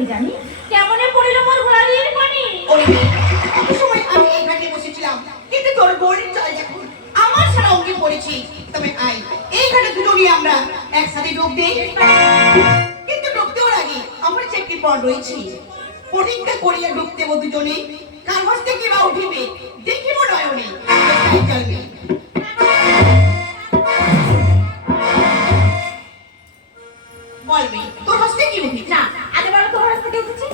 আমি জানি। কেমনে পড়িল মোর ঘোড়ালির পানি? কত সময় আমি এই ঘাটে বসেছিলাম, কিন্তু তোর গড়ি চল দেখুন, আমার সারা অঙ্গে পড়েছি তবে আই এই ঘাটে দুজনই আমরা একসাথে ডুব দেই। কিন্তু ডুব ওর আগে আমার চেকটি পণ রয়েছে। প্রতিজ্ঞা করিয়া ডুবতে দুজনে, কার হস্তে কি বা উঠিবে, তোর হস্তে কি উঠেছে? না আগেবার তোর হাত কি উঠেছে